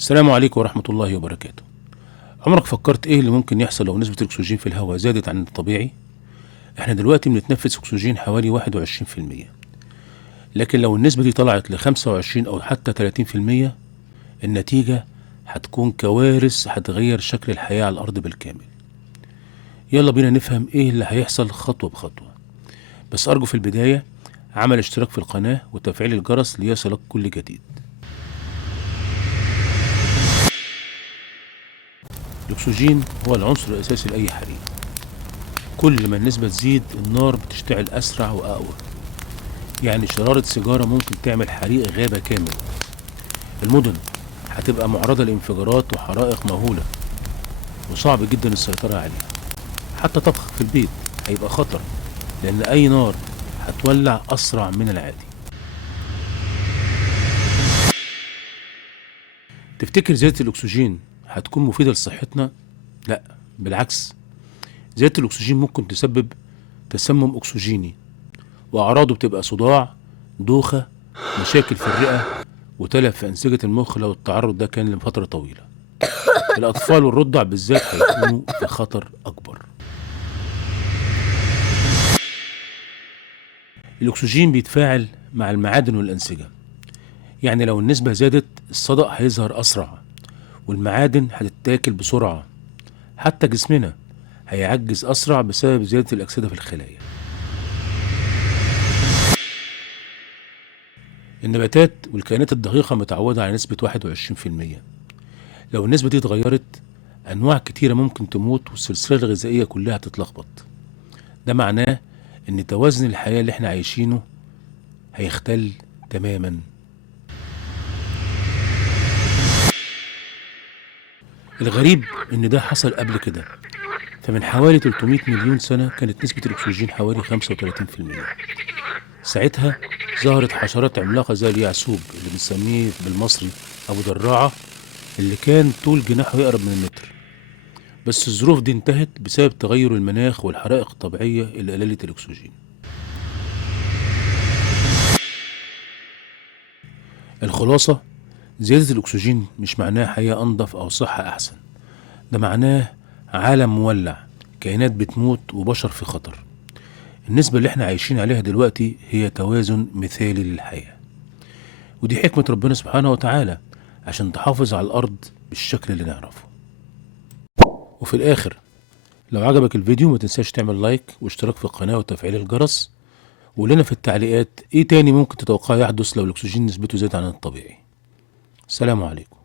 السلام عليكم ورحمة الله وبركاته. عمرك فكرت ايه اللي ممكن يحصل لو نسبة الأكسجين في الهواء زادت عن الطبيعي؟ احنا دلوقتي بنتنفس أكسجين حوالي 21%، لكن لو النسبة دي طلعت ل25 أو حتى 30%، النتيجة هتكون كوارث هتغير شكل الحياة على الأرض بالكامل. يلا بينا نفهم ايه اللي هيحصل خطوة بخطوة، بس أرجو في البداية عمل اشتراك في القناة وتفعيل الجرس ليصلك كل جديد. الأكسجين هو العنصر الأساسي لأي حريق. كل ما النسبة تزيد النار بتشتعل أسرع وأقوى، يعني شرارة سيجارة ممكن تعمل حريق غابة كامل. المدن هتبقى معرضة لانفجارات وحرائق مهولة، وصعب جدا السيطرة عليها. حتى طبخ في البيت هيبقى خطر، لأن أي نار هتولع أسرع من العادي. تفتكر زيادة الأكسجين هتكون مفيدة لصحتنا؟ لا، بالعكس. زيادة الأكسجين ممكن تسبب تسمم أكسجيني، وأعراضه بتبقى صداع، دوخة، مشاكل في الرئة، وتلف في أنسجة المخ لو التعرض ده كان لفترة طويلة. الأطفال والرضع بالذات هيكونوا في خطر أكبر. الأكسجين بيتفاعل مع المعادن والأنسجة، يعني لو النسبة زادت الصدأ هيظهر أسرع، والمعادن هتتاكل بسرعة. حتى جسمنا هيعجز أسرع بسبب زيادة الأكسدة في الخلايا. النباتات والكائنات الدقيقة متعودة على نسبة 21%. لو النسبة دي اتغيرت، أنواع كتيرة ممكن تموت والسلسلة الغذائية كلها تتلخبط. ده معناه إن توازن الحياة اللي احنا عايشينه هيختل تماما. الغريب إن ده حصل قبل كده. فمن حوالي 300 مليون سنة كانت نسبة الأكسجين حوالي 35%. ساعتها ظهرت حشرات عملاقة زي اليعسوب اللي بنسميه بالمصري أبو دراعة، اللي كان طول جناحه يقرب من المتر. بس الظروف دي انتهت بسبب تغير المناخ والحرائق الطبيعية اللي قللت الأكسجين. الخلاصة، زيادة الأكسجين مش معناه حياة أنظف أو صحة أحسن. ده معناه عالم مولع، كائنات بتموت وبشر في خطر. النسبة اللي احنا عايشين عليها دلوقتي هي توازن مثالي للحياة، ودي حكمة ربنا سبحانه وتعالى عشان تحافظ على الأرض بالشكل اللي نعرفه. وفي الآخر، لو عجبك الفيديو ما تنساش تعمل لايك واشتراك في القناة وتفعيل الجرس، وقولنا في التعليقات ايه تاني ممكن تتوقع يحدث لو الأكسجين نسبته زادت عن الطبيعي. السلام عليكم.